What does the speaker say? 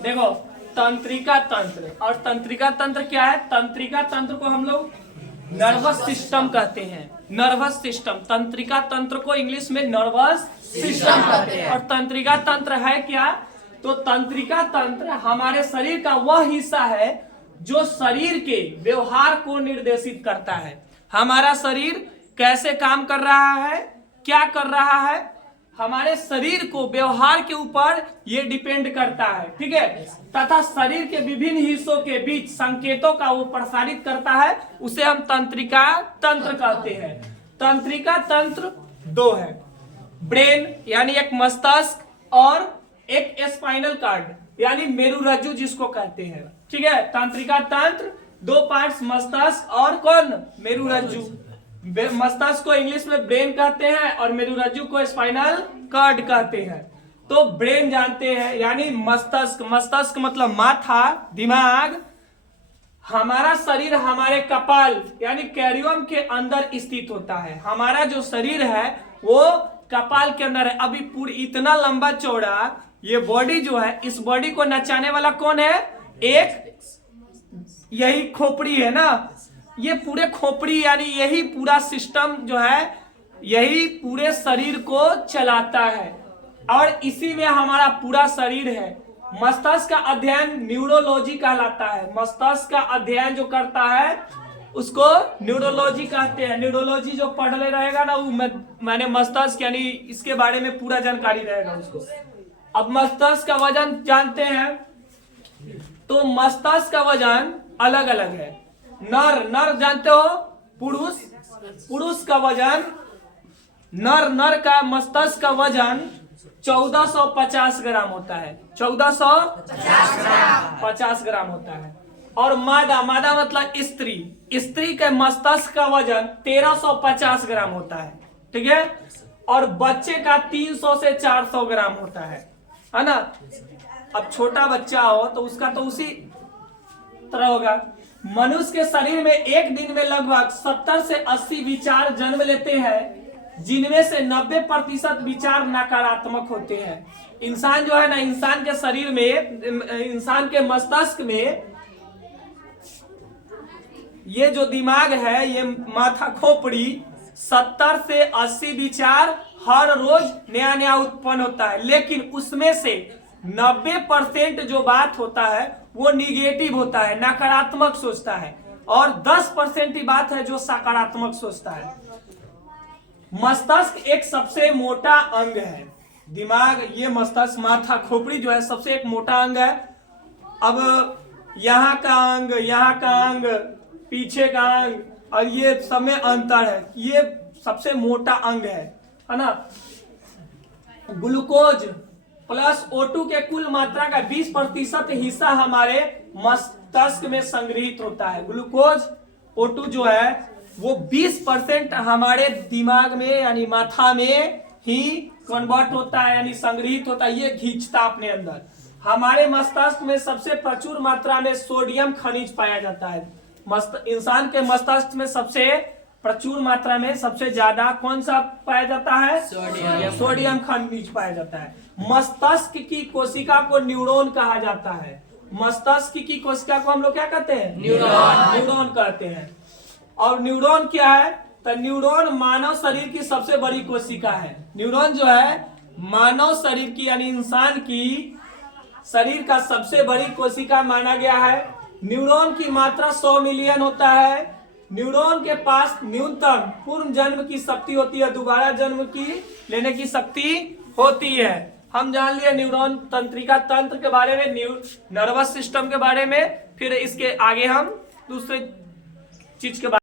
देखो तंत्रिका तंत्र, और तंत्रिका तंत्र क्या है? तंत्रिका तंत्र को हम लोग नर्वस सिस्टम कहते हैं। नर्वस सिस्टम, तंत्रिका तंत्र को इंग्लिश में नर्वस सिस्टम कहते हैं। और तंत्रिका तंत्र है क्या? तो तंत्रिका तंत्र हमारे शरीर का वह हिस्सा है जो शरीर के व्यवहार को निर्देशित करता है। हमारा शरीर कैसे काम कर रहा है, क्या कर रहा है, हमारे शरीर को व्यवहार के ऊपर ये डिपेंड करता है, ठीक है। तथा शरीर के विभिन्न हिस्सों के बीच संकेतों का वो प्रसारित करता है, उसे हम तंत्रिका तंत्र कहते हैं। तंत्रिका तंत्र दो है, ब्रेन यानी एक मस्तिष्क और एक स्पाइनल कार्ड यानी मेरुरज्जु जिसको कहते हैं, ठीक है। तंत्रिका तंत्र दो पार्ट्स, मस्तिष्क और कौन? मेरुरज्जु। मस्तिष्क को इंग्लिश में ब्रेन कहते हैं और मेरुरज्जु को स्पाइनल कार्ड कहते हैं। तो ब्रेन जानते हैं यानी मस्तिष्क, मस्तिष्क मतलब माथा, दिमाग। हमारा शरीर हमारे कपाल यानी कैरियम के अंदर स्थित होता है। हमारा जो शरीर है वो कपाल के अंदर है। अभी पूरी इतना लंबा चौड़ा ये बॉडी जो है, इस बॉडी को नचाने वाला कौन है? एक यही खोपड़ी है ना। ये पूरे खोपड़ी यानी यही पूरा सिस्टम जो है यही पूरे शरीर को चलाता है और इसी में हमारा पूरा शरीर है। मस्तिष्क का अध्ययन न्यूरोलॉजी कहलाता है। मस्तिष्क का अध्ययन जो करता है उसको न्यूरोलॉजी कहते हैं। न्यूरोलॉजी जो पढ़ ले रहेगा ना वो मैंने मस्तिष्क यानी इसके बारे में पूरा जानकारी रहेगा उसको। अब मस्तिष्क का वजन जानते हैं, तो मस्तिष्क का वजन अलग अलग है। नर जानते हो, पुरुष का वजन, नर का मस्तिष्क का वजन 1450 ग्राम होता है। 1450 ग्राम होता है। और मादा मतलब स्त्री के मस्तिष्क का वजन 1350 ग्राम होता है, ठीक है। और बच्चे का 300 से 400 ग्राम होता है ना। अब छोटा बच्चा हो तो उसका तो उसी तरह होगा। मनुष्य के शरीर में एक दिन में लगभग 70 से 80 विचार जन्म लेते हैं, जिनमें से 90% विचार नकारात्मक होते हैं। इंसान जो है ना, इंसान के शरीर में, इंसान के मस्तिष्क में ये जो दिमाग है, ये माथा खोपड़ी, 70 से 80 विचार हर रोज नया नया उत्पन्न होता है। लेकिन उसमें से 90% जो बात होता है वो निगेटिव होता है, नकारात्मक सोचता है, और 10% ही बात है जो सकारात्मक सोचता है। मस्तिष्क एक सबसे मोटा अंग है। दिमाग, ये मस्तिष्क, माथा खोपड़ी जो है सबसे एक मोटा अंग है। अब यहाँ का अंग, पीछे का अंग और ये सब में अंतर है। ये सबसे मोटा अंग है ना। ग्लूकोज प्लस O2 के कुल मात्रा का 20% हिस्सा हमारे मस्तिष्क में संग्रहित होता है। ग्लूकोज O2 जो है वो 20% हमारे दिमाग में यानी माथा में ही कन्वर्ट होता है यानी संग्रहित होता है, ये खींचता अपने अंदर। हमारे मस्तिष्क में सबसे प्रचुर मात्रा में सोडियम खनिज पाया जाता है। इंसान के मस्तिष्क में सबसे प्रचुर मात्रा में सबसे ज्यादा कौन सा पाया जाता है? सोडियम खनिज पाया जाता है। मस्तिष्क की कोशिका को न्यूरॉन कहा जाता है। मस्तिष्क की कोशिका को हम लोग क्या कहते हैं? न्यूरॉन कहते हैं। और न्यूरॉन क्या है? तो न्यूरॉन मानव शरीर की सबसे बड़ी कोशिका है। न्यूरॉन जो है मानव शरीर की यानी इंसान की शरीर का सबसे बड़ी कोशिका माना गया है। न्यूरॉन की मात्रा 100 मिलियन होता है। न्यूरॉन के पास न्यूनतम पूर्ण जन्म की शक्ति होती है, दोबारा जन्म की लेने की शक्ति होती है। हम जान लिए न्यूरॉन, तंत्रिका तंत्र के बारे में, नर्वस सिस्टम के बारे में। फिर इसके आगे हम दूसरे चीज के बारे में